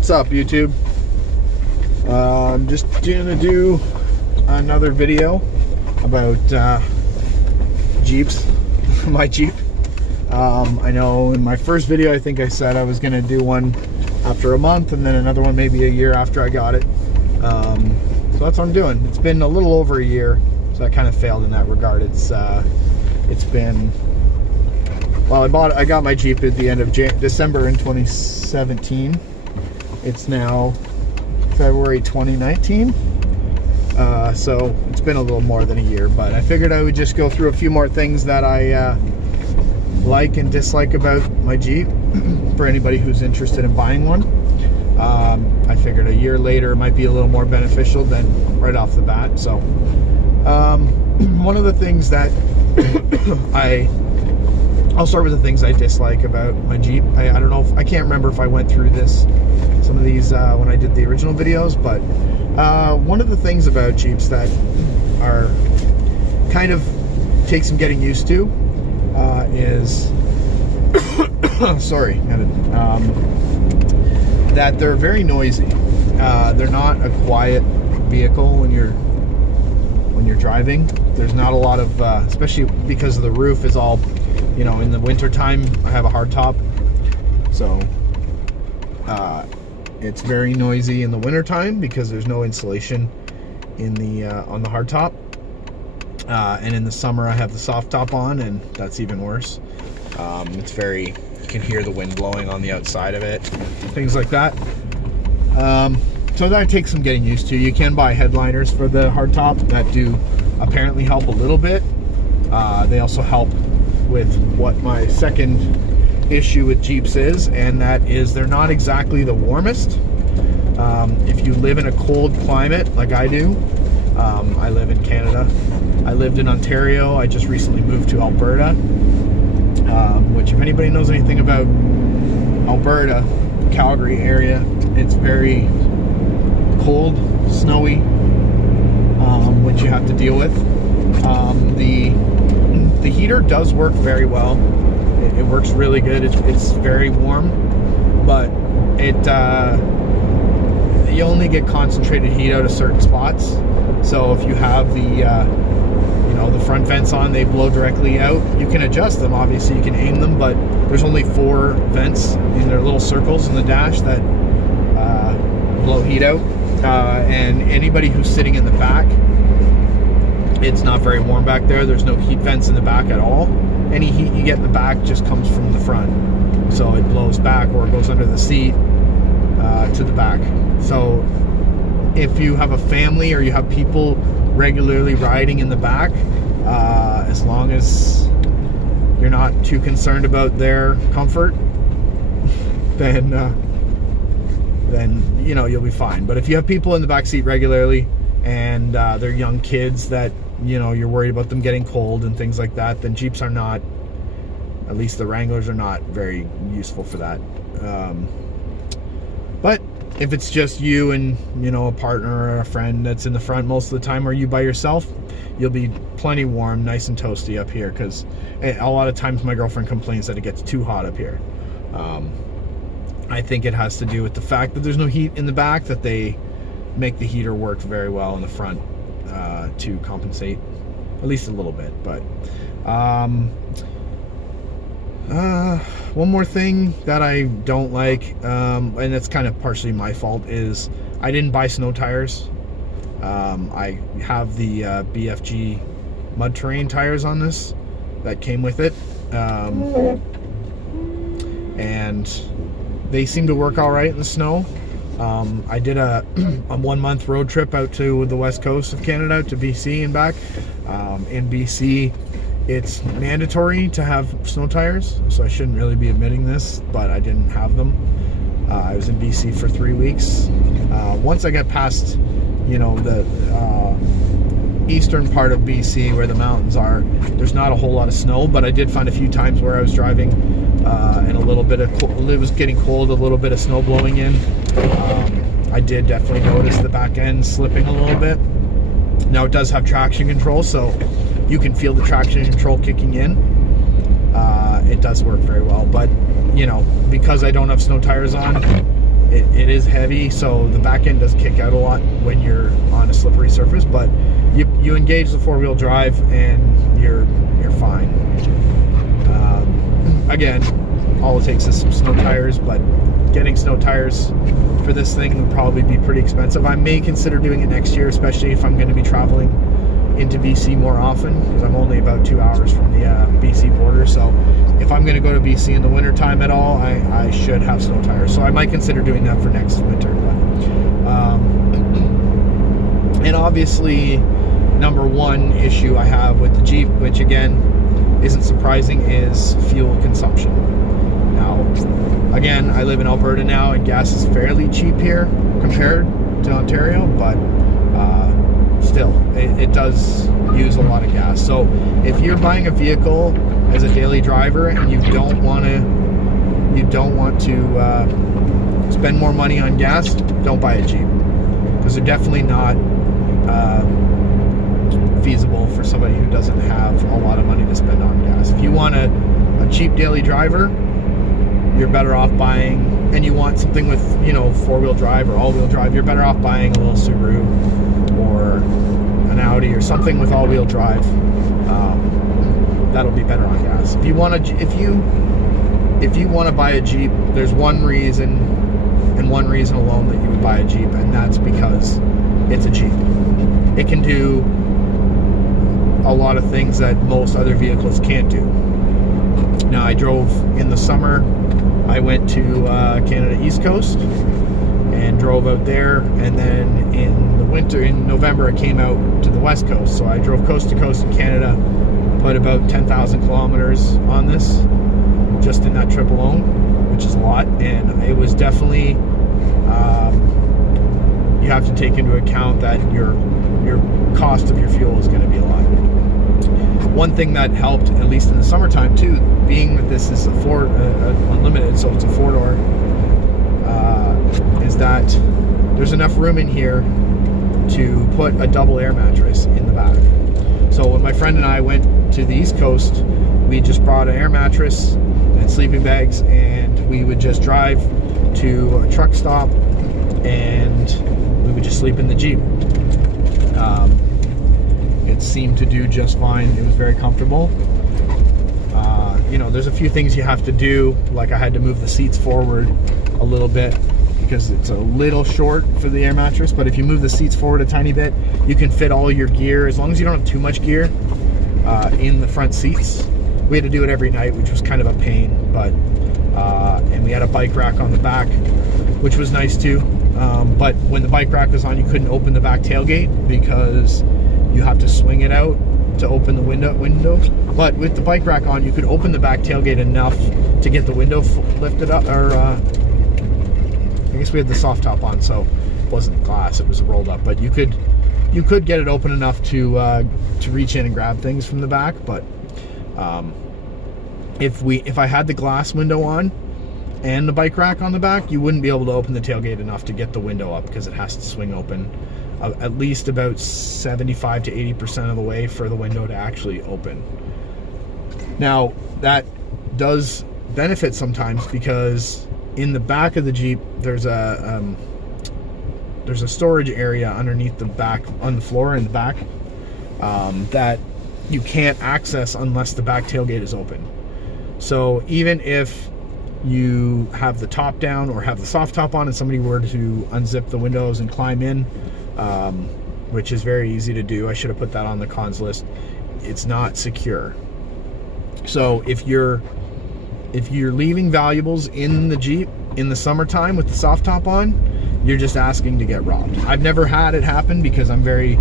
What's up, YouTube? I'm just gonna do another video about Jeeps, my Jeep. I know in my first video I think I said I was gonna do one after a month and then another one maybe a year after I got it. So that's what I'm doing. It's been a little over a year, so I kind of failed in that regard. It's been, well, I got my Jeep at the end of December in 2017. It's now February 2019. So it's been a little more than a year, but I figured I would just go through a few more things that I like and dislike about my Jeep for anybody who's interested in buying one. I figured a year later it might be a little more beneficial than right off the bat. So one of the things that I'll start with the things I dislike about my Jeep. I don't know if, I can't remember if I went through some of these when I did the original videos, but one of the things about Jeeps that are kind of take some getting used to is sorry, that they're very noisy. They're not a quiet vehicle when you're driving. There's not a lot of especially because of the roof is all, you know, in the winter time I have a hard top, so it's very noisy in the winter time because there's no insulation in the on the hard top, and in the summer I have the soft top on, and that's even worse. It's very, you can hear the wind blowing on the outside of it, things like that. So that takes some getting used to. You can buy headliners for the hardtop that do apparently help a little bit. They also help with what my second issue with Jeeps is, and that is they're not exactly the warmest. If you live in a cold climate like I do, I live in Canada. I lived in Ontario. I just recently moved to Alberta, which if anybody knows anything about Alberta, Calgary area, it's very cold, snowy, which you have to deal with. The heater does work very well. It works really good. It's very warm, but you only get concentrated heat out of certain spots. So if you have the front vents on, they blow directly out. You can adjust them, obviously you can aim them, but there's only 4 vents in their little circles in the dash that blow heat out. And anybody who's sitting in the back, it's not very warm back there. There's no heat vents in the back at all. Any heat you get in the back just comes from the front, so it blows back or it goes under the seat to the back. So if you have a family or you have people regularly riding in the back, as long as you're not too concerned about their comfort, then you know, you'll be fine. But if you have people in the back seat regularly and they're young kids that, you know, you're worried about them getting cold and things like that, then Jeeps are not, at least the Wranglers are not very useful for that. But if it's just you and, you know, a partner or a friend that's in the front most of the time, or you by yourself, you'll be plenty warm, nice and toasty up here, because a lot of times my girlfriend complains that it gets too hot up here. I think it has to do with the fact that there's no heat in the back, that they make the heater work very well in the front to compensate at least a little bit. But one more thing that I don't like, and it's kind of partially my fault, is I didn't buy snow tires. I have the BFG mud terrain tires on this that came with it, and they seem to work all right in the snow. I did a 1-month road trip out to the west coast of Canada, to BC and back. In BC, it's mandatory to have snow tires, so I shouldn't really be admitting this, but I didn't have them. I was in BC for 3 weeks. Once I got past, you know, the eastern part of BC where the mountains are, there's not a whole lot of snow, but I did find a few times where I was driving and a little bit of it was getting cold, a little bit of snow blowing in. I did definitely notice the back end slipping a little bit. Now it does have traction control, so you can feel the traction control kicking in. It does work very well, but you know, because I don't have snow tires on, It is heavy, so the back end does kick out a lot when you're on a slippery surface, but you engage the four-wheel drive and you're fine. Again, all it takes is some snow tires, but getting snow tires for this thing would probably be pretty expensive. I may consider doing it next year, especially if I'm going to be traveling into BC more often, because I'm only about 2 hours from the BC border. So if I'm going to go to BC in the winter time at all, I should have snow tires. So I might consider doing that for next winter. But, and obviously, number one issue I have with the Jeep, which again isn't surprising, is fuel consumption. Now, again, I live in Alberta now, and gas is fairly cheap here compared to Ontario, but still, it does use a lot of gas. So if you're buying a vehicle as a daily driver and you don't want to spend more money on gas, don't buy a Jeep, because they're definitely not feasible for somebody who doesn't have a lot of money to spend on gas. If you want a cheap daily driver, you're better off buying, and you want something with, you know, four-wheel drive or all-wheel drive, you're better off buying a little Subaru or an Audi or something with all-wheel drive. That'll be better on gas. If you want to buy a Jeep, there's one reason and one reason alone that you would buy a Jeep, and that's because it's a Jeep. It can do a lot of things that most other vehicles can't do. Now, I drove in the summer. I went to Canada East Coast and drove out there, and then in the winter, in November, I came out to the West Coast. So I drove coast to coast in Canada, put about 10,000 kilometers on this just in that trip alone, which is a lot. And it was definitely, you have to take into account that your cost of your fuel is going to be a lot. One thing that helped, at least in the summertime too, being that this is a Unlimited, so it's a four-door, is that there's enough room in here to put a double air mattress in the back. So when my friend and I went to the East Coast, we just brought an air mattress and sleeping bags, and we would just drive to a truck stop and we would just sleep in the Jeep. It seemed to do just fine. It was very comfortable. You know, there's a few things you have to do, like I had to move the seats forward a little bit because it's a little short for the air mattress, but if you move the seats forward a tiny bit, you can fit all your gear, as long as you don't have too much gear, in the front seats. We had to do it every night, which was kind of a pain, but and we had a bike rack on the back, which was nice too. But when the bike rack was on, you couldn't open the back tailgate because you have to swing it out to open the window. But with the bike rack on, you could open the back tailgate enough to get the window lifted up, or I guess we had the soft top on, so it wasn't glass, it was rolled up, but you could get it open enough to reach in and grab things from the back. But if I had the glass window on and the bike rack on the back, you wouldn't be able to open the tailgate enough to get the window up, because it has to swing open at least about 75 to 80% of the way for the window to actually open. Now, that does benefit sometimes, because in the back of the Jeep, there's a storage area underneath the back, on the floor in the back, that you can't access unless the back tailgate is open. So even if you have the top down or have the soft top on and somebody were to unzip the windows and climb in, which is very easy to do, I should have put that on the cons list, it's not secure. So if you're leaving valuables in the Jeep in the summertime with the soft top on, you're just asking to get robbed. I've never had it happen because I'm very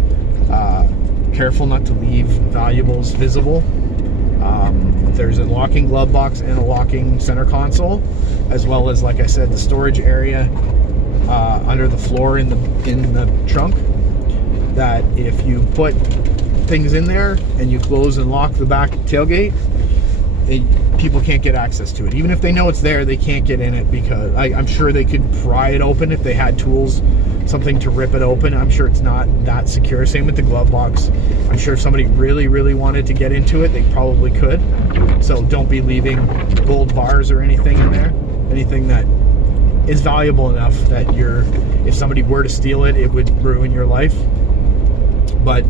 careful not to leave valuables visible. There's a locking glove box and a locking center console, as well as, like I said, the storage area under the floor in the trunk, that if you put things in there and you close and lock the back tailgate, people can't get access to it. Even if they know it's there, they can't get in it, because I'm sure they could pry it open if they had tools, something to rip it open. I'm sure it's not that secure. Same with the glove box. I'm sure if somebody really, really wanted to get into it, they probably could. So don't be leaving gold bars or anything in there, anything that is valuable enough that if somebody were to steal it, it would ruin your life. But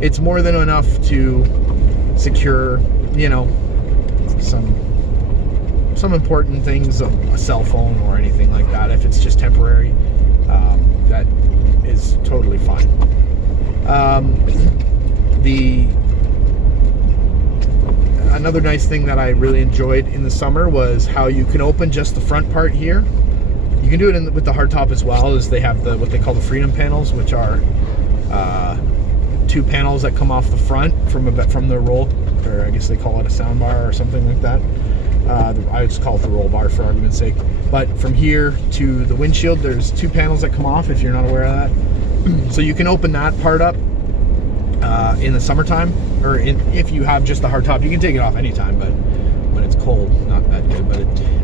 it's more than enough to secure, some important things, a cell phone or anything like that. If it's just temporary, that is totally fine. Another nice thing that I really enjoyed in the summer was how you can open just the front part here. You can do it with the hardtop as well, as they have what they call the Freedom panels, which are 2 panels that come off the front from the roll, or I guess they call it a sound bar or something like that. I just call it the roll bar for argument's sake. But from here to the windshield, there's 2 panels that come off, if you're not aware of that. So you can open that part up in the summertime, or if you have just the hardtop. You can take it off anytime, but when it's cold, not that good. But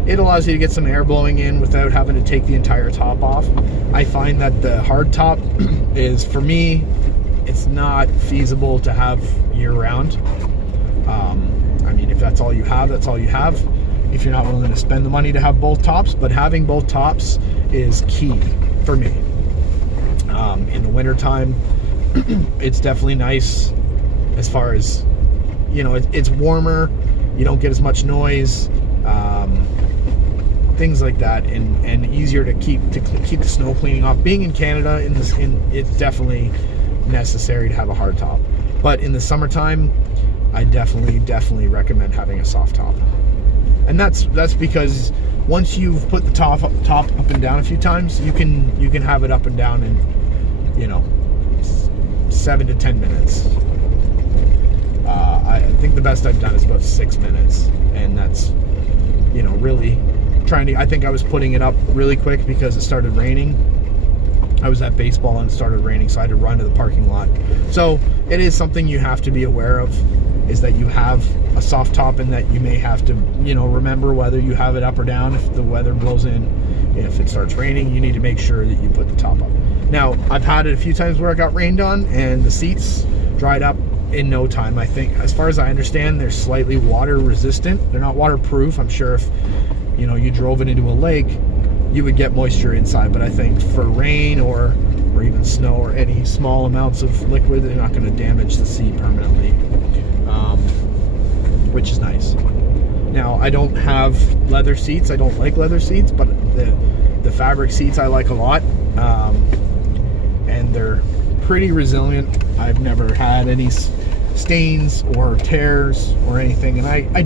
it allows you to get some air blowing in without having to take the entire top off. I find that the hardtop is, for me, it's not feasible to have year-round. I mean, if that's all you have, that's all you have. If you're not willing to spend the money to have both tops, but having both tops is key for me. In the wintertime, it's definitely nice as far as, it's warmer, you don't get as much noise, things like that, and easier to keep the snow cleaning off. Being in Canada, it's definitely necessary to have a hard top. But in the summertime, I definitely recommend having a soft top. And that's because once you've put the top up and down a few times, you can have it up and down in 7 to 10 minutes. I think the best I've done is about 6 minutes, and that's really trying to. I think I was putting it up really quick because it started raining. I was at baseball and it started raining, so I had to run to the parking lot. So it is something you have to be aware of, is that you have a soft top, and that you may have to, remember whether you have it up or down. If the weather blows in, if it starts raining, you need to make sure that you put the top up. Now, I've had it a few times where it got rained on and the seats dried up in no time. I think, as far as I understand, they're slightly water resistant. They're not waterproof. I'm sure if, you drove it into a lake, you would get moisture inside, but I think for rain or even snow or any small amounts of liquid, they're not going to damage the seat permanently, which is nice. Now, I don't have leather seats. I don't like leather seats, but the fabric seats I like a lot, and they're pretty resilient. I've never had any stains or tears or anything, and I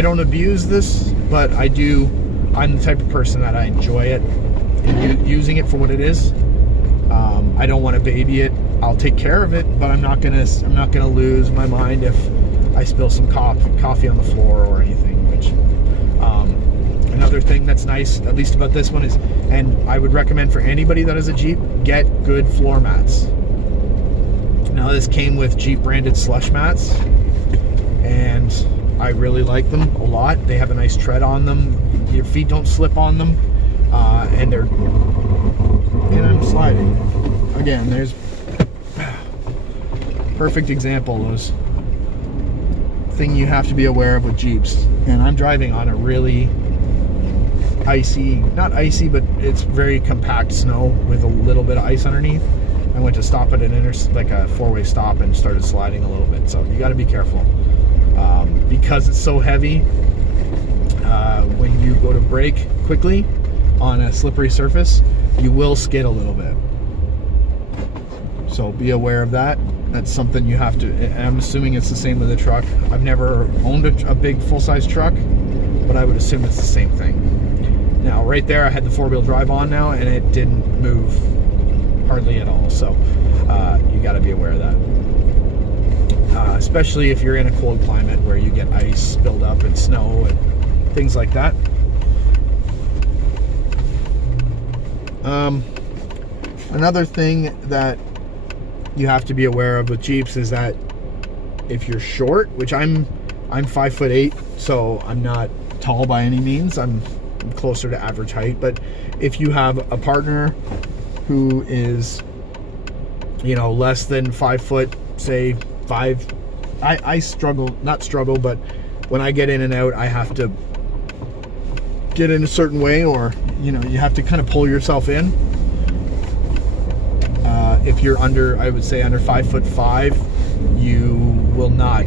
don't abuse this, but I'm the type of person that I enjoy it and using it for what it is. I don't want to baby it. I'll take care of it, but I'm not gonna lose my mind if I spill some coffee on the floor or anything. Which another thing that's nice, at least about this one, is, and I would recommend for anybody that has a Jeep, get good floor mats. Now, this came with Jeep branded slush mats, and I really like them a lot. They have a nice tread on them. Your feet don't slip on them, and I'm sliding. Again, there's perfect example of those thing you have to be aware of with Jeeps. And I'm driving on a really not icy, but it's very compact snow with a little bit of ice underneath. I went to stop at like a 4-way stop and started sliding a little bit. So you got to be careful. Because it's so heavy, when you go to brake quickly on a slippery surface, you will skid a little bit. So be aware of that. That's something you have to, and I'm assuming it's the same with the truck. I've never owned a big full-size truck, but I would assume it's the same thing. Now, right there, I had the 4-wheel drive on now, and it didn't move hardly at all. So you got to be aware of that. Especially if you're in a cold climate where you get ice build up and snow and things like that. Another thing that you have to be aware of with Jeeps is that if you're short, which I'm 5'8", so I'm not tall by any means. I'm closer to average height. But if you have a partner who is, less than 5 foot, say 5, I struggle, not struggle, but when I get in and out, I have to get in a certain way, or you know, you have to kind of pull yourself in. If you're under, I would say under 5'5", you will not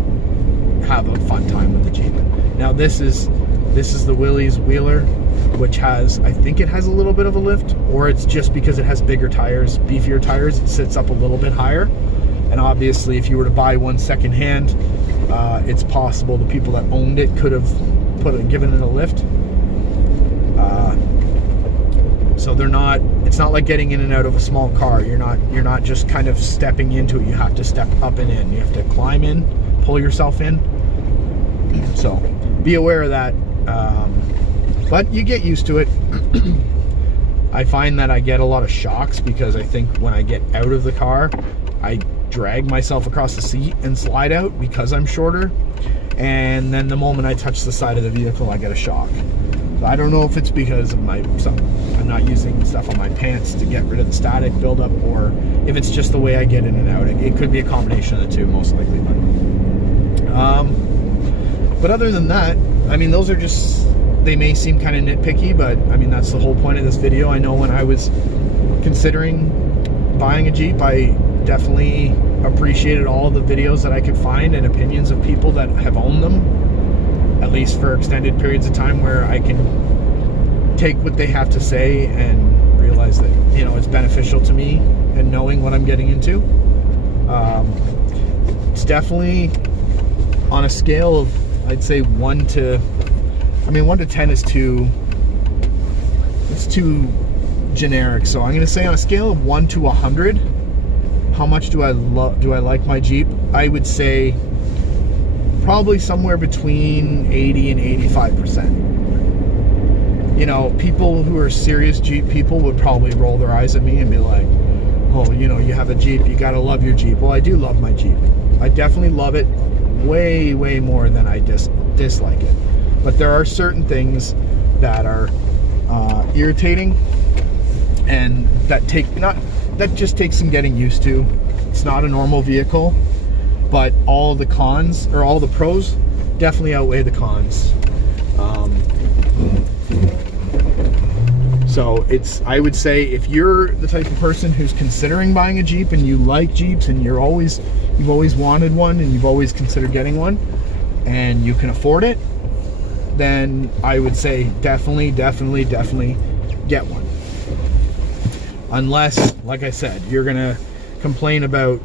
have a fun time with the Jeep. Now this is the Willys Wheeler, which has, I think it has a little bit of a lift, or it's just because it has bigger tires, beefier tires, it sits up a little bit higher. And obviously if you were to buy one secondhand, it's possible the people that owned it could have given it a lift. So they're not, it's not like getting in and out of a small car. You're not just kind of stepping into it. You have to step up and in. You have to climb in, pull yourself in. So be aware of that. But you get used to it. I find that I get a lot of shocks because I think when I get out of the car, I drag myself across the seat and slide out because I'm shorter. And then the moment I touch the side of the vehicle, I get a shock. So I don't know if it's because of I'm not using stuff on my pants to get rid of the static buildup, or if it's just the way I get in and out. It could be a combination of the two, most likely. But other than that, I mean, those are just, they may seem kind of nitpicky, but I mean, that's the whole point of this video. I know when I was considering buying a Jeep, I definitely appreciated all the videos that I could find and opinions of people that have owned them, at least for extended periods of time, where I can take what they have to say and realize that, you know, it's beneficial to me and knowing what I'm getting into. It's definitely on a scale of, I'd say 1 to 10 is too generic. So I'm going to say on a scale of 1 to 100, how much do I like my Jeep? I would say probably somewhere between 80 and 85%. You know, people who are serious Jeep people would probably roll their eyes at me and be like, oh, you know, you have a Jeep, you gotta love your Jeep. Well, I do love my Jeep. I definitely love it way, way more than I dislike it. But there are certain things that are irritating, and that just takes some getting used to. It's not a normal vehicle, but all the cons, or all the pros, definitely outweigh the cons. So I would say, if you're the type of person who's considering buying a Jeep and you like Jeeps and you've always wanted one and you've always considered getting one and you can afford it, then I would say definitely get one. Unless, like I said, you're gonna complain about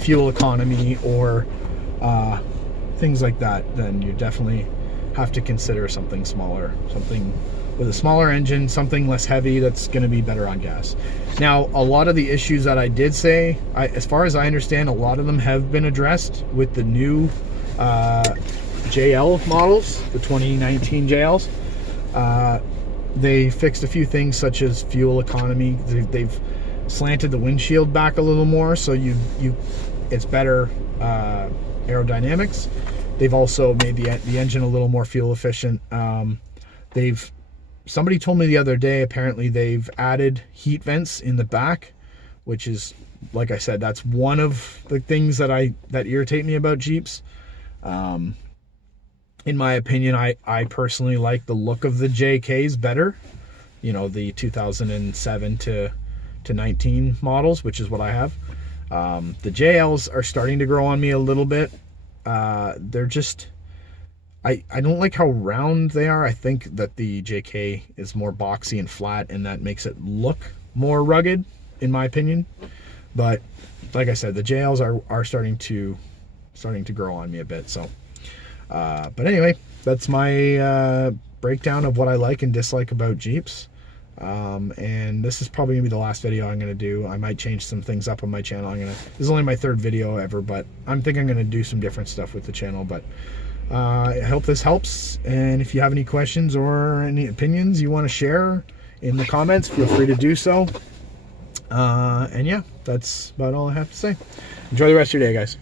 fuel economy or things like that, then you definitely have to consider something smaller, something with a smaller engine, something less heavy, that's going to be better on gas. Now, a lot of the issues that I did say, as far as I understand, a lot of them have been addressed with the new JL models, the 2019 JLs. They fixed a few things such as fuel economy. They've slanted the windshield back a little more, so it's better aerodynamics. They've also made the engine a little more fuel efficient. Somebody told me the other day, apparently they've added heat vents in the back, which is, like I said, that's one of the things that irritate me about Jeeps. In my opinion, I personally like the look of the JKs better. You know, the 2007 to 19 models, which is what I have. The JLs are starting to grow on me a little bit. They're just, I don't like how round they are. I think that the JK is more boxy and flat, and that makes it look more rugged, in my opinion. But like I said, the JLs are starting to grow on me a bit. So, but anyway, that's my breakdown of what I like and dislike about Jeeps. And this is probably gonna be the last video I'm gonna do. I might change some things up on my channel. This is only my 3rd video ever, but I'm thinking I'm gonna do some different stuff with the channel. But I hope this helps, and if you have any questions or any opinions you want to share in the comments, feel free to do so. And yeah, that's about all I have to say. Enjoy the rest of your day, guys.